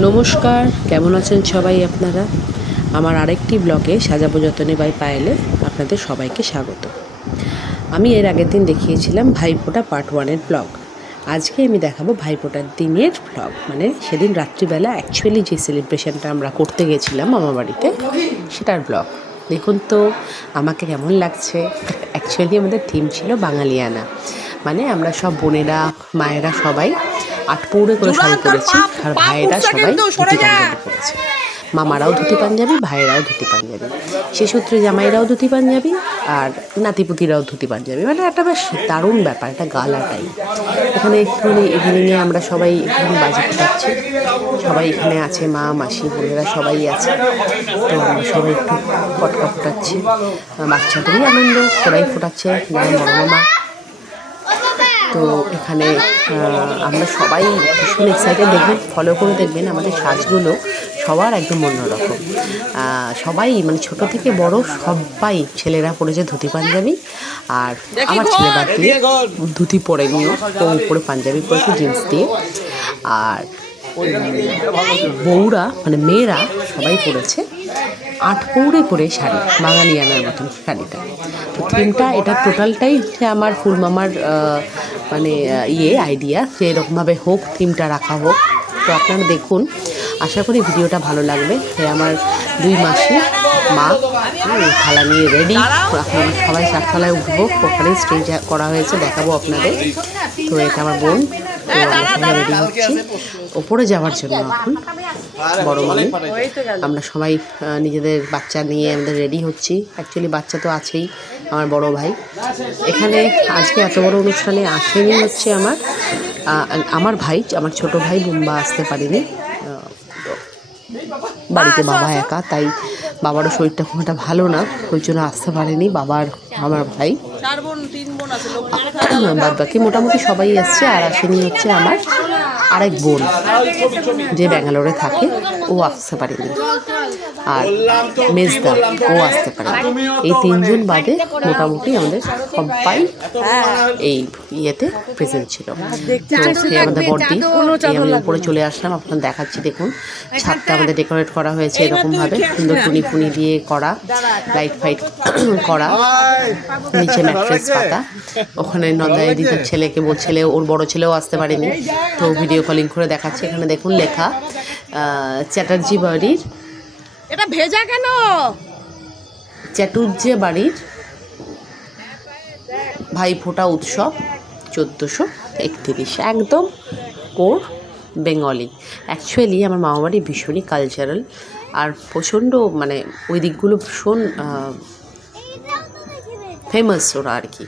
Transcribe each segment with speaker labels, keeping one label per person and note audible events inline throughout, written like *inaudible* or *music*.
Speaker 1: নমস্কার, কেমন আছেন সবাই আপনারা? আমার আরেকটি ব্লগে সাজাবো যতনে বাই পায়েলে আপনাদের সবাইকে স্বাগত। আমি এর আগের দিন দেখিয়েছিলাম ভাইফোঁটা পার্ট ওয়ানের ব্লগ। আজকে আমি দেখাবো ভাইফোঁটার দিনের ব্লগ। মানে সেদিন রাত্রিবেলা অ্যাকচুয়ালি যে সেলিব্রেশনটা আমরা করতে গেছিলাম আমার বাড়িতে, সেটার ব্লগ। দেখুন তো, আমাকে কেমন লাগছে। অ্যাকচুয়ালি আমাদের থিম ছিল বাঙালিয়ানা। মানে আমরা সব বোনেরা, মায়েরা সবাই আটপৌরে করে শাড়ি পরেছি। আর ভাইয়েরা সবাই ধুতি পাঞ্জাবি পরেছে। মামারাও ধুতি পাঞ্জাবি ভাইয়েরাও ধুতি পাঞ্জাবি। সে সূত্রে জামাইরাও ধুতি পাঞ্জাবি আর নাতিপুতিরাও ধুতি পাঞ্জাবি। মানে একটা বেশ দারুণ ব্যাপার একটা গালা টাইপ। এখানে একটুখানি ইভিনিংয়ে আমরা সবাই এখানে বাজি ফোটাচ্ছি। সবাই এখানে আছে মা মাসি বোনেরা সবাই আছে। তো আমরা সবাই একটু পটকা ফোটাচ্ছি। বাচ্চাদেরই আনন্দ ওরাই ফোটাচ্ছে মামা তো এখানে আমরা সবাই ভীষণ এক্সাইটেড দেখবেন ফলো করে দেখবেন আমাদের সাজগুলো সবার একদম অন্যরকম। সবাই মানে ছোট থেকে বড় সবাই ছেলেরা পরেছে ধুতি পাঞ্জাবি। আর আমার ছেলে বাদ দিয়ে ধুতি পরে নিও উপরে পাঞ্জাবি পরেছে জিন্স দিয়ে। আর বউরা মানে মেয়েরা সবাই পরেছে আট পৌড়ে করে শাড়ি বাঙালিয়ানার মতন শাড়িটা। তো থিমটা এটা টোটালটাই হচ্ছে আমার ফুলমামার মানে ইয়ে আইডিয়া যে এরকমভাবে হোক থিমটা রাখা হোক। তো আপনারা দেখুন, আশা করি ভিডিওটা ভালো লাগবে। সে আমার দুই মাসি, মা থালা নিয়ে রেডি এখন সবাই চারতলায় উঠবো ওখানে স্টেজ করা হয়েছে, দেখাবো আপনাদের। তো এটা আমার বোন রেডি ওপরে যাওয়ার জন্য এখন, বড় মানে আমরা সবাই নিজেদের বাচ্চা নিয়ে আমাদের রেডি হচ্ছি। অ্যাকচুয়ালি বাচ্চা তো আছেই। আমার বড় ভাই। এখানে আজকে এত বড় অনুষ্ঠানে আসেনি হচ্ছে আমার। আমার ভাই আমার ছোট ভাই বুম্বা আসতে পারেনি। বাড়িতে বাবা একা তাই বাবারও শরীরটা খুব একটা ভালো না ওই জন্য আসতে পারেনি বাবার আমার ভাই। *coughs* বাদ বাকি মোটামুটি সবাই এসছে আর আসেনি হচ্ছে আমার আরেক বোন যে ব্যাঙ্গালোরে থাকে ও আসতে পারেনি। আর মেজদা ও আসতে পারেনি এই তিনজন বাদে মোটামুটি আমাদের সবাই এই ইয়েতে প্রেজেন্ট ছিল। এই আমাদের বড়দি আমি উপরে চলে আসলাম আপনার দেখাচ্ছি দেখুন। ছাদটা আমাদের ডেকোরেট করা হয়েছে এরকমভাবে সুন্দর টুনি ফুনি দিয়ে করা লাইট ফাইট *coughs* করা। নিচে ম্যাট্রেস পাতা। ওখানে নন্দায় দিদার ছেলেকে বলছিলে ওর বড় ছেলেও আসতে পারেনি। তো ভিডিও কলিং করে দেখাচ্ছি। এখানে দেখুন লেখা আহ, চ্যাটার্জি বাড়ির
Speaker 2: এটা ভেজা কেন?
Speaker 1: চ্যাটুর্যে বাড়ির ভাইফোঁটা উৎসব, চোদ্দোশো একত্রিশ। একদম কোর বেঙ্গলি। অ্যাকচুয়ালি আমার মামাবাড়ি ভীষণই কালচারাল আর প্রচণ্ড মানে ওই দিকগুলো ভীষণ ফেমাস ওরা আর কি।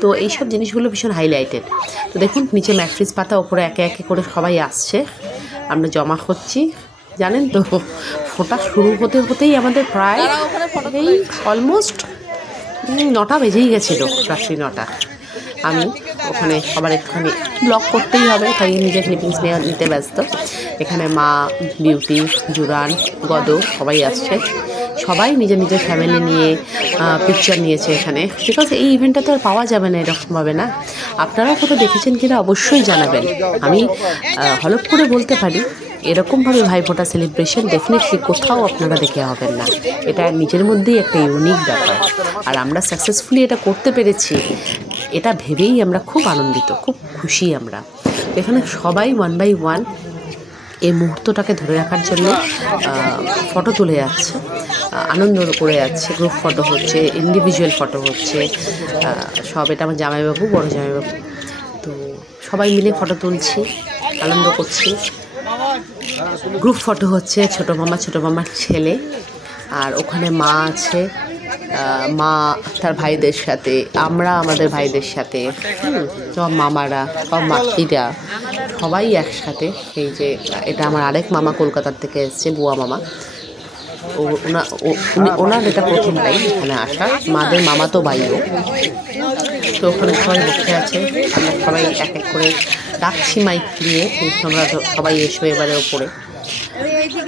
Speaker 1: তো এইসব জিনিসগুলো ভীষণ হাইলাইটেড তো দেখুন, নিচে ম্যাট্রিস পাতা ওপরে একে একে করে সবাই আসছে। আমরা জমা করছি। জানেন তো ফোটা শুরু হতে হতেই আমাদের প্রায় এই অলমোস্ট নটা বেজেই গেছিল রাত্রি নটা। আমি ওখানে সবার একটুখানি ব্লগ করতেই হবে তাই নিজের ক্লিপিংস নেওয়া নিতে ব্যস্ত। এখানে মা বিউটি জুরান গদ সবাই আসছে। সবাই নিজের নিজের ফ্যামিলি নিয়ে পিকচার নিয়েছে এখানে। বিকজ এই ইভেন্টটা তো আর পাওয়া যাবে না এরকমভাবে না। আপনারা কোথাও দেখেছেন কিনা অবশ্যই জানাবেন। আমি হলপ করে বলতে পারি এরকমভাবে ভাইফোঁটা সেলিব্রেশন ডেফিনেটলি কোথাও আপনারা দেখে হবেন না। এটা নিজের মধ্যেই একটা ইউনিক ব্যাপার। আর আমরা সাকসেসফুলি এটা করতে পেরেছি, এটা ভেবেই আমরা খুব আনন্দিত, খুব খুশি আমরা। এখানে সবাই ওয়ান বাই ওয়ান এই মুহূর্তটাকে ধরে রাখার জন্য ফটো তুলে যাচ্ছে আনন্দ করে যাচ্ছে গ্রুপ ফটো হচ্ছে ইন্ডিভিজুয়াল ফটো হচ্ছে সব এটা আমার জামাইবাবু, বড় জামাইবাবু। তো সবাই মিলে ফটো তুলছি, আনন্দ করছি। গ্রুপ ফটো হচ্ছে ছোট মামা, ছোট মামার ছেলে। আর ওখানে মা আছে। মা তার ভাইদের সাথে, আমরা আমাদের ভাইদের সাথে সব মামারা, সব মাসিরা, সবাই একসাথে। এই যে, এটা আমার আরেক মামা কলকাতার থেকে এসছে, বুয়া মামা। ওনার এটা প্রথম টাইম এখানে আসা, মাদের মামা তো বাইও তো ওখানে সবাই বসে আছে, আমরা সবাই এক এক করে ডাকছি মাইক নিয়ে, কিন্তু আমরা সবাই এসো এবারে ওপরে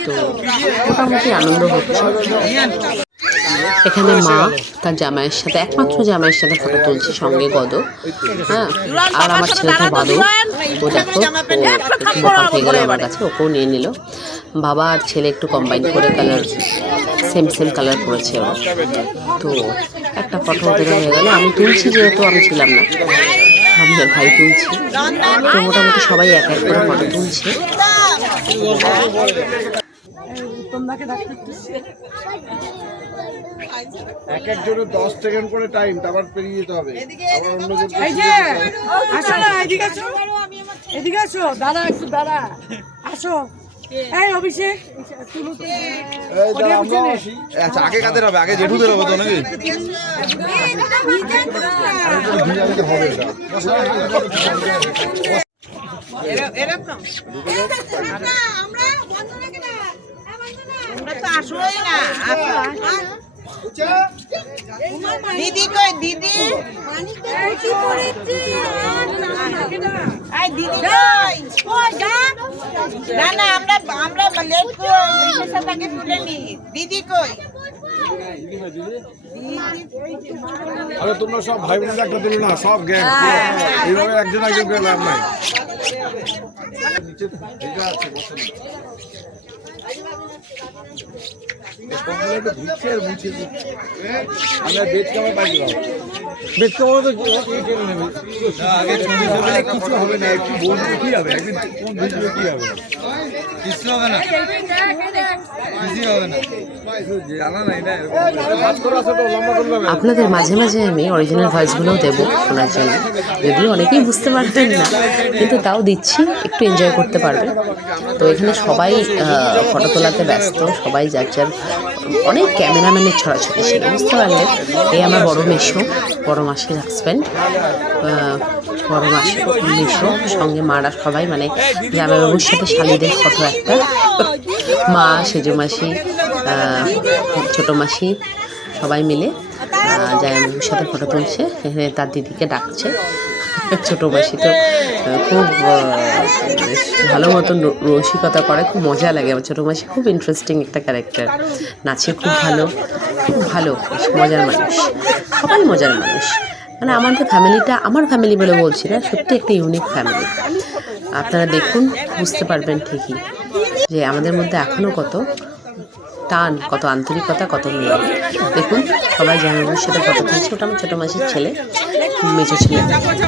Speaker 1: তো মোটামুটি আনন্দ হচ্ছে। এখানে মা তার জামাইয়ের সাথে, একমাত্র জামাইয়ের সাথে ফটো তুলছে, সঙ্গে গদ হ্যাঁ? আর আমার ছেলে তো বাদর ও দেখো বকা খেয়ে গেল আমার কাছে, ওকেও নিয়ে নিল। বাবা আর ছেলে একটু কম্বাইন করে কালার সেম সেম কালার করেছে ওরা। তো একটা ফটো ওদের হয়ে গেল। আমি তুলছি যেহেতু, আমি ছিলাম না। আমি আর ভাই তুলছি। তো মোটামুটি সবাই এক এক করে ফটো তুলছে।
Speaker 3: এক একজনের দশ সেকেন্ড করে টাইম তারপর পেরিয়ে যেতে হবে। আবার
Speaker 4: এই যে আসো না এদিকে আসো এদিকে আসো দাদা একটু দাদা আসো। এই অভিষেক। তো। ওদের পিছনে।
Speaker 3: আচ্ছা আগে কাদের হবে? আগে জেঠুদের হবে তো নাকি? হবে এটা।
Speaker 5: দিদি কই দিদি আই দিদি কই কই যা না না আমরা আমরা লেট করে বিশেষতাকে তুলে নি দিদি কই
Speaker 3: আরে তোমরা সব ভাই বোনেরা একটা দিল না সব গ্যাং এইভাবে একজন একজনকে লাভ নাই নিচে ঠিক আছে বসে না। তোমরা একটু ভিক্ষে আর মুছে দিও। আমরা বেড কামে পাইলাম বেড কামে তো এই টেনে নেবে আরে কিছু হবে না একটু বলব কি হবে একদিন কোন ভিডিও কি হবে কিছু হবে না
Speaker 1: আপনাদের মাঝে মাঝে আমি অরিজিনাল ভয়েসগুলোও দেবো শোনার জন্য। যদিও অনেকেই বুঝতে পারবেন না কিন্তু তাও দিচ্ছি একটু এনজয় করতে পারবেন তো এখানে সবাই ফটো তোলাতে ব্যস্ত সবাই যার যার অনেক ক্যামেরাম্যানের ছড়াছড়ি ছিল বুঝতে পারলেন এই আমার বড় মেশো বড় মাসির হাজব্যান্ড বড় মাসি মেশো সঙ্গে মারা সবাই মানে জামাইবাবুর সাথে শালিদের ফটো একটা। মা, সেজো মাসি ছোটো মাসি, সবাই মিলে জামাইবাবুর সাথে ফটো তুলছে। তার দিদিকে ডাকছে। ছোটো মাসি তো খুব ভালো মতন রসিকতা করে, খুব মজা লাগে আমার ছোটো মাসি, খুব ইন্টারেস্টিং একটা ক্যারেক্টার নাচে খুব ভালো খুব ভালো মজার মানুষ, সবাই মজার মানুষ। মানে আমাদের ফ্যামিলিটা আমার ফ্যামিলি বলে বলছি না, সত্যি একটা ইউনিক ফ্যামিলি আপনারা দেখুন, বুঝতে পারবেন ঠিকই। যে আমাদের মধ্যে এখনও কত টান, কত আন্তরিকতা, কত মিল দেখুন, সবাই জামাইবাবুর সাথে ফটো তুলছে ওটা আমার ছোটো মাসির ছেলে মেজো ছেলে।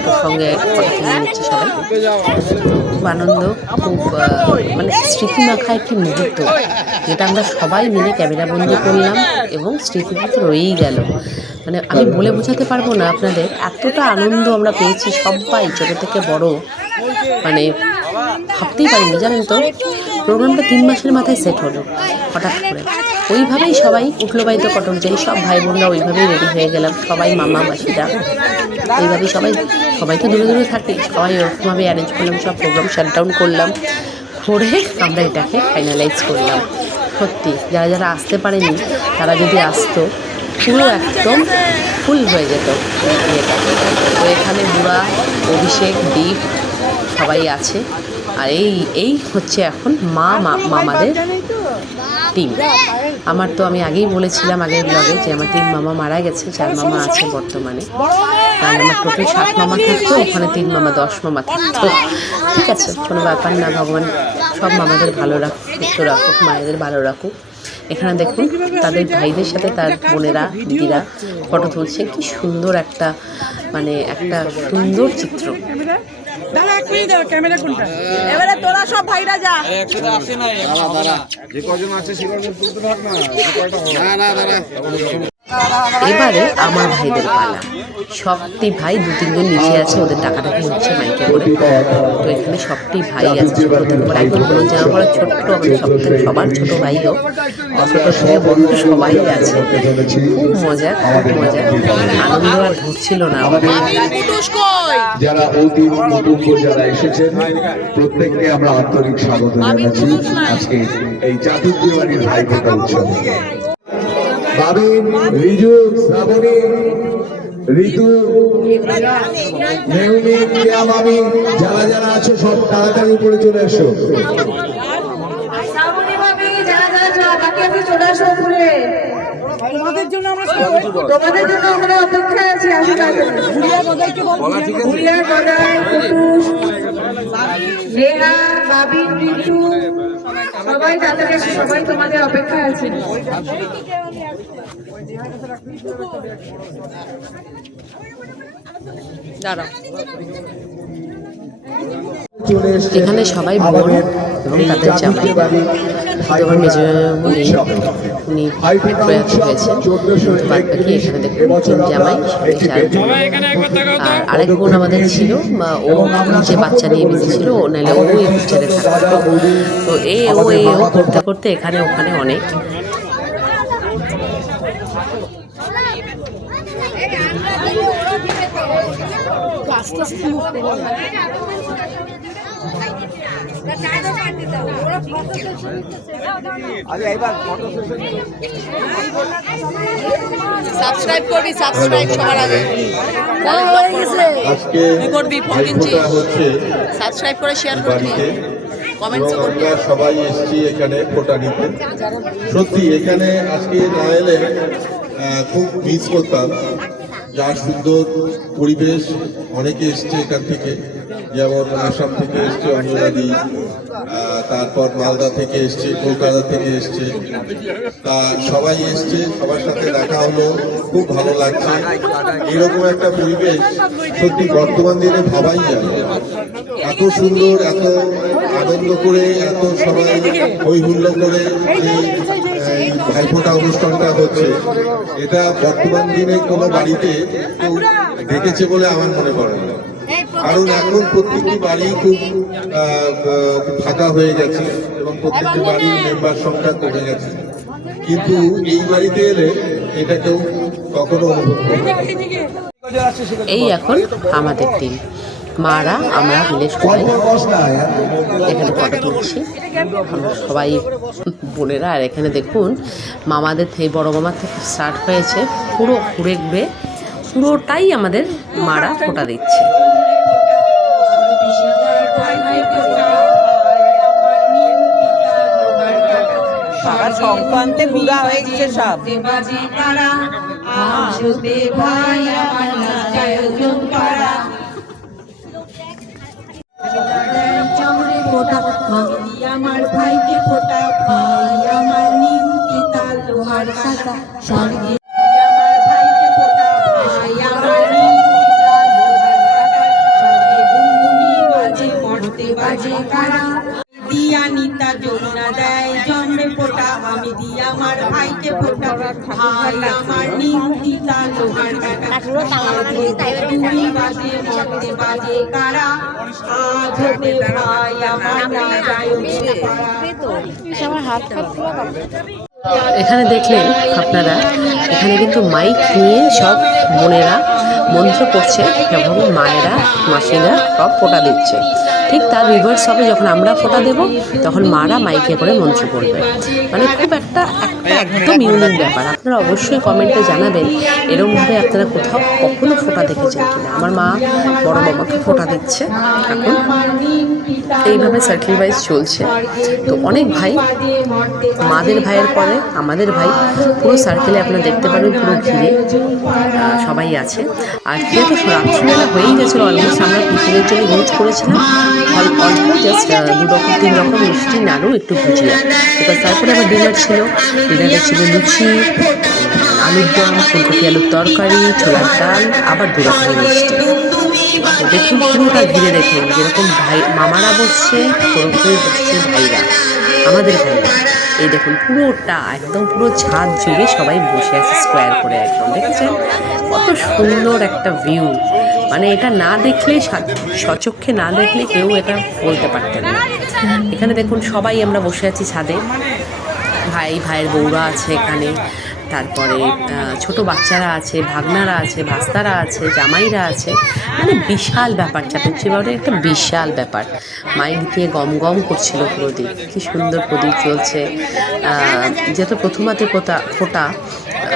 Speaker 1: ওর সঙ্গে ফটো তুলে নিচ্ছে সবাই। খুব আনন্দ, খুব মানে স্মৃতি মাখা একটি মুহূর্ত, যেটা আমরা সবাই মিলে ক্যামেরা বন্দি করলাম এবং স্মৃতিতে তো রয়েই গেল। মানে আমি বলে বোঝাতে পারব না আপনাদের, এতটা আনন্দ আমরা পেয়েছি সবাই, ছোটো থেকে বড়। মানে ভাবতেই পারিনি, জানেন তো? প্রোগ্রামটা তিন মাসের মাথায় সেট হলো, হঠাৎ করে। ওইভাবেই সবাই উঠল বাড়িতে কটক যাই সব ভাই বোনরা ওইভাবেই রেডি হয়ে গেলাম, সবাই মামা, মাসিরা। এইভাবেই সবাই সবাই তো দূরে দূরে থাকি, সবাই ওরকমভাবে অ্যারেঞ্জ করলাম, সব প্রোগ্রাম শাটডাউন করলাম। করে আমরা এটাকে ফাইনালাইজ করলাম। সত্যি, যারা যারা আসতে পারেনি, তারা যদি আসতো, পুরো একদম ফুল হয়ে যেত। ইয়েটা তো এখানে বুড়া, অভিষেক, দীপ, সবাই আছে। আর এই এই হচ্ছে এখন মা মা- মামাদের টিম। আমার তো আমি আগেই বলেছিলাম আগের ব্লগে যে আমার তিন মামা মারা গেছে চার মামা আছে বর্তমানে। তাহলে আমার টোটাল সাত মামা থাকতো ওখানে তিন মামা দশ মামা থাকতো। ঠিক আছে কোনো ব্যাপার না ভগবান সব মামাদের ভালো রাখুক সুস্থ রাখুক মায়েদের ভালো রাখুক। এখানে দেখুন তাদের ভাইদের সাথে তার বোনেরা দিদিরা ফটো তুলছে। কি সুন্দর একটা মানে একটা সুন্দর চিত্র।
Speaker 4: দাদা এক মিনিট দাও ক্যামেরা কোনটা?
Speaker 2: এবারে তোরা সব ভাইরা যা।
Speaker 3: দাঁড়া দাঁড়া। যে কজন আছে সে কজন থাক না যে কয়টা হবে। না না দাঁড়া।
Speaker 1: এবারে আমার ভাইদের পালা। সবটি ভাই দু তিনজন নিচে আছে ওদের টাকাটাকি হচ্ছে মাইকে করে? তো এখানে সবটি ভাই আছে ছোট থেকে বড় একদম হলুদ জামা পড়া ছোট্ট আমাদের সব থেকে সবার ছোট ভাইও ছোট থেকে বড় সবাই আছে। খুব মজা খুব মজা। আনন্দ আর ধরছিল না।
Speaker 6: যারা অতি কুটুম্ব যারা এসেছেন প্রত্যেককে আমরা আন্তরিক স্বাগত জানাচ্ছি আজকে এই চাতুর্দিওয়ারির ভাইফোঁটা উৎসবে। বাবিন রিজু শ্রাবণী ঋতু মেহুমি প্রিয়া মামি যারা যারা আছো সব তাড়াতাড়ি উপরে চলে এসো
Speaker 7: শ্রাবণী ভাবি যারা যারা বাকি আছে চলে আসো
Speaker 4: তোমাদের জন্য আমরা তোমাদের জন্য আমরা অপেক্ষায় আছি নেহা বাবি সবাই তাদের কাছে সবাই তোমাদের অপেক্ষায় আছে।
Speaker 1: এখানে সবাই বোন এবং তাদের জামাই আমার মেজবাবু নেই উনি প্রয়াত হয়েছেন বাদ এখানে দেখুন তিন জামাই। আর আরেক বোন আমাদের ছিল ও নিজে বাচ্চা নিয়ে বেঁচেছিল, ও নাহলে ও একটু ছেড়ে থাকতো তো এ, ও এ, ও করতে করতে এখানে ওখানে অনেক
Speaker 2: সাবস্ক্রাইব করবি সাবস্ক্রাইব সবার আগে। করবি, ফোন?
Speaker 6: হচ্ছে
Speaker 2: সাবস্ক্রাইব করে শেয়ার করবি।
Speaker 6: আমরা সবাই এসেছি এখানে ফোটা নিতে সত্যি এখানে আজকে না এলে আহ, খুব মিস করতাম। যা সুন্দর পরিবেশ, অনেকে এসছে এখান থেকে, যেমন আসাম থেকে এসছে অঞ্জনাদি তারপর মালদা থেকে এসছে, কলকাতা থেকে এসছে। তা সবাই এসছে, সবার সাথে দেখা হলো, খুব ভালো লাগছে। এরকম একটা পরিবেশ সত্যি বর্তমান দিনে ভাবাই যায় এত সুন্দর, এত আনন্দ করে, এত সবাই হই হুল্লো করে এই ভাইফোঁটা অনুষ্ঠানটা হচ্ছে, এটা বর্তমান দিনে কোনো বাড়িতে দেখেছে বলে আমার মনে পড়ে না। কারণ এখন প্রত্যেকটি বাড়ি খুব ফাঁকা হয়ে গেছে এবং প্রত্যেকটি বাড়ির মেম্বার সংখ্যা কমে গেছে। কিন্তু এই বাড়িতে এলে এটা কেউ কখনো অনুভব।
Speaker 1: এই এখন আমাদের দিন। মারা আমরা মিলে সবাই এখানে ফটো তুলছি। আমরা সবাই বোনেরা আর এখানে দেখুন মামাদের থেকে বড় মামার থেকে স্টার্ট হয়েছে পুরো ঘুরে ঘুরে পুরোটাই আমাদের মারা ফোটা দিচ্ছে।
Speaker 5: সংক্রান্তে বুড়া হয়ে গেছে সব।
Speaker 7: আমার ভাইকে ফোটা ভাই আমার নিমতি তাল লোহার কাটা। আমার ভাইকে ফোটা। ভাই আমার নিমতি তাল লোহার কাটা। স্বর্গে দিয়া নিতা যমুনা দেয়, জন্মে ফোটা। আমি দিয়া আমার ভাইকে ফোটা। ভাই আমার তাল লোহার
Speaker 1: এখানে দেখলেন আপনারা, এখানে কিন্তু মাইক নিয়ে সব বোনেরা মন্ত্র করছে এবং মায়েরা, মাসিরা সব ফোটা দিচ্ছে। ঠিক তার রিভার্স হবে, যখন আমরা ফোটা দেব, তখন মারা মাইকে করে মন্ত্র করবে মানে খুব একটা একদম ইউনিক ব্যাপার। আপনারা অবশ্যই কমেন্টে জানাবেন এরমভাবে আপনারা কোথাও কখনো ফোটা দেখেছেন কিনা। আমার মা বড় মামাকে ফোটা দিচ্ছে। এখন এইভাবে সার্কেল ওয়াইজ চলছে। তো অনেক ভাই মাদের ভাইয়ের পরে আমাদের ভাই পুরো সার্কেলে আপনারা দেখতে পাবেন পুরো ঘিরে সবাই আছে। আর যেহেতু রাত্রিবেলা হয়েই গেছিল অলমোস্ট আমরা টিফিনের জন্য ইউজ করেছিলাম অল্প অল্প জাস্ট দু রকম তিন রকম মিষ্টি নাড়ু একটু ভুজিয়া। বিকজ তারপরে আবার ডিনার ছিল। ডিনারে ছিল লুচি আলুর দম, ফুলকপি, আলুর তরকারি, ছোলার ডাল, আবার দু রকমের মিষ্টি। দেখুন পুরোটা ঘিরে দেখুন, যেরকম ভাই, মামারা বসছে, পুরোপুরি বসছে ভাইরা, আমাদের ভাইরা এই দেখুন পুরোটা, একদম পুরো ছাদ জুড়ে সবাই বসে আছে স্কোয়ার করে একদম, দেখেছেন? কত সুন্দর একটা ভিউ মানে এটা না দেখলে সচক্ষে না দেখলে কেউ এটা বলতে পারতেন না। এখানে দেখুন সবাই আমরা বসে আছি ছাদে। ভাই, ভাইয়ের বউরা আছে এখানে। তারপরে ছোট বাচ্চারা আছে, ভাগনারা আছে, ভাস্তারা আছে, জামাইরা আছে। মানে বিশাল ব্যাপার চাটুর্চি বাড়ির একটা বিশাল ব্যাপার। মাইক দিয়ে গম গম করছিল প্রদীপ। কী সুন্দর প্রদীপ চলছে যেহেতু প্রথমাতে ফোটা ফোটা,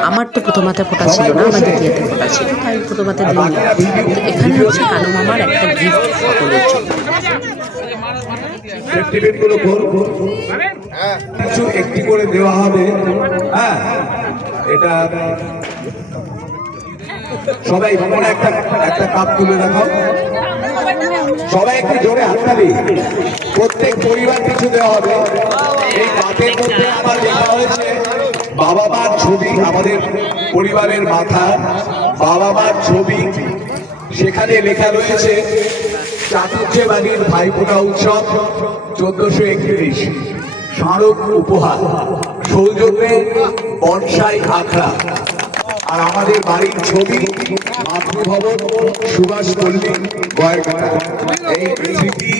Speaker 1: আমার তো প্রথমাতে ফোটা ছিল না, আমার দ্বিতীয়তে ফোটা ছিল, তাই প্রথমাতে দিইনি। তো এখানে হচ্ছে কানু মামার একটা গিফট সকলের জন্য।
Speaker 6: টিফিনগুলো খোল কিছু একটি করে দেওয়া হবে। হ্যাঁ
Speaker 3: এটা সবাই মনে একটা একটা কাপ তুলে রাখো। সবাই একটু জোরে হাততালি প্রত্যেক পরিবার কিছু দেওয়া হবে। এই কাপের মধ্যে আমার লেখা হয়েছে, বাবা মার ছবি আমাদের পরিবারের মাথা। বাবা মার ছবি। সেখানে লেখা রয়েছে চাতুর্যে বাড়ির ভাইফোঁটা উৎসব। চোদ্দশো একত্রিশ। স্মারক উপহার। সৌজন্যে বনসাই আখড়া আর আমাদের বাড়ির ছবি মাতৃভবন সুভাষ পল্লী গয়েরকাটা এই স্মৃতি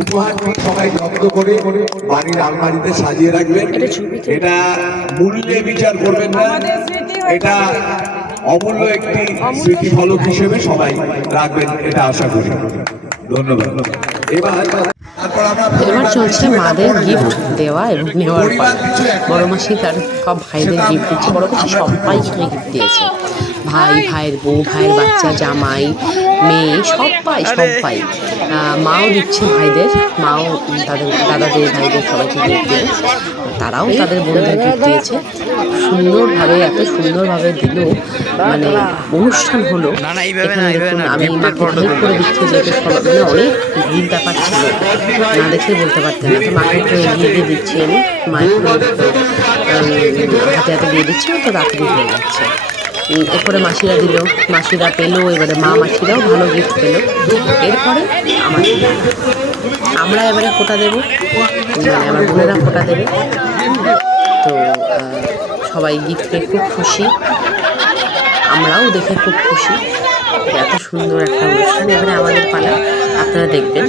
Speaker 3: উপহারটি সবাই যত্ন করে বাড়ির আলমারিতে সাজিয়ে রাখবেন। এটা মূল্যে বিচার করবেন না। এটা অমূল্য একটি স্মৃতি। ফলক হিসেবে সবাই রাখবেন এটা আশা করি। ধন্যবাদ। এবার
Speaker 1: এবার চলছে মাদের গিফট দেওয়া এবং নেওয়ার পর বড় মাসি তার সব ভাইদের গিফট দিচ্ছে বড় মাসি সবাইকে গিফট দিয়েছে। ভাই ভাইয়ের বউ ভাইয়ের বাচ্চা জামাই মেয়ে সবাই সবাই। মাও দিচ্ছে ভাইদের মাও তাদের দাদাদের ভাইদের সবাইকে গিফট দিল তারাও তাদের বোনদের গিফট দিয়েছে। সুন্দরভাবে এত সুন্দরভাবে দিল। মানে অনুষ্ঠান হলো। আমি মাকে হেল্প করে দিচ্ছি যেহেতু সব- মানে অনেক ভিড় ব্যাপার ছিল। না দেখে বলতে পারতেন না। তো মাকে একটু এগিয়ে দিয়ে দিচ্ছি আমি। মায়ের হাতে হাতে দিয়ে দিচ্ছি তো তাড়াতাড়ি হয়ে যাচ্ছে। এরপরে মাসিরা দিল। মাসিরা পেল এবারে মা মাসিরাও ভালো গিফট পেল। এরপরে আমার আমরা এবারে ফোটা দেবো। মানে আমার বোনেরা ফোটা দেবে। তো সবাই গীত পেয়ে খুব খুশি। আমরাও দেখে খুব খুশি। এত সুন্দর একটা অনুষ্ঠান এবারে আমাদের পালা। আপনারা দেখবেন।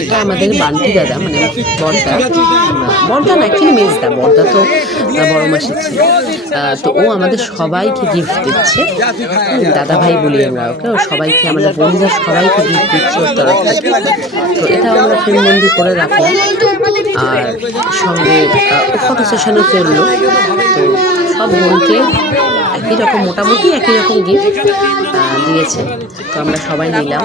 Speaker 1: এটা আমাদের বান্টি দাদা মানে বর্দা। বর্দা না অ্যাকচুয়ালি মেজদা, বর্দা তো বড় মাসি ছিল। তো ও আমাদের সবাইকে গিফট দিচ্ছে। দাদা ভাই বলি আমরা ওকে, ও সবাইকে, আমাদের বন্ধুরা সবাইকে গিফট দিচ্ছে ওর তরফ তো এটা আমরা ফ্রেমবন্দি করে রাখলাম আর সঙ্গে ফটো সেশনে ফেলল তো সব বোনকে একই রকম মোটামুটি, একই রকম গিফট দিয়েছে। তো আমরা সবাই নিলাম।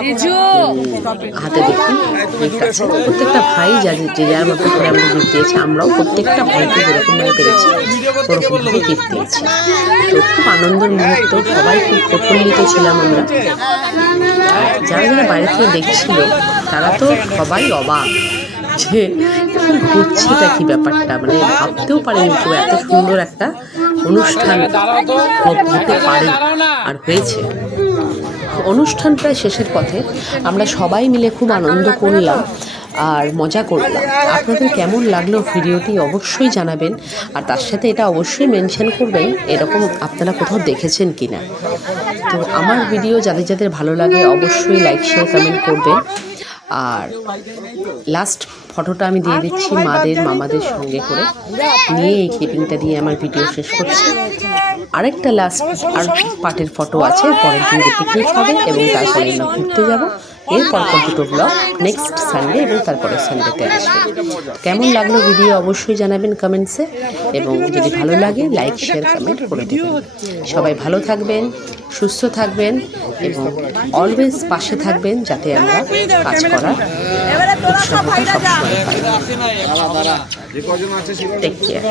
Speaker 1: হাতে দেখুন গিফট আছে। প্রত্যেকটা ভাই যা যে যার মতো করে আমাদের গিফট দিয়েছে, আমরাও প্রত্যেকটা ভাইকে যেরকম যেরকমভাবে পেরেছি ওরকমভাবে গিফট দিয়েছি। তো খুব আনন্দের মুহূর্ত, সবাই খুব প্রফুল্লিত ছিলাম আমরা। যারা যারা বাইরে থেকে দেখছিল, তারা তো সবাই অবাক যে হচ্ছেটা কি ব্যাপারটা? মানে ভাবতেও পারেনি কেউ এত সুন্দর একটা অনুষ্ঠান হতে পারে আর হয়েছে? অনুষ্ঠান প্রায় শেষের পথে আমরা সবাই মিলে খুব আনন্দ করলাম আর মজা করলাম। আপনাদের কেমন লাগল ভিডিওটি অবশ্যই জানাবেন আর তার সাথে এটা অবশ্যই মেনশন করবেন এরকম আপনারা কোথাও দেখেছেন কি না তো আমার ভিডিও যাদের যাদের ভালো লাগে অবশ্যই লাইক শেয়ার কমেন্ট করবেন। আর লাস্ট ফটোটা আমি দিয়ে দিচ্ছি মাদের মামাদের সঙ্গে করে নিয়ে এই ক্লিপিংটা দিয়ে আমার ভিডিও শেষ করছি আরেকটা লাস্ট আর পার্টের ফটো আছে পরের দিন পিকনিক হবে এবং তারপরে আমরা ঘুরতে যাব এরপর পর দুটো ব্লগ নেক্সট সানডে এবং তারপরের সানডেতে আসবে। কেমন লাগল ভিডিও অবশ্যই জানাবেন কমেন্টসে এবং যদি ভালো লাগে লাইক শেয়ার কমেন্ট করে দেবেন। সবাই ভালো থাকবেন সুস্থ থাকবেন এবং অলওয়েজ পাশে থাকবেন যাতে আমরা কাজ করার উৎসাহটা সবসময় পাই। Take care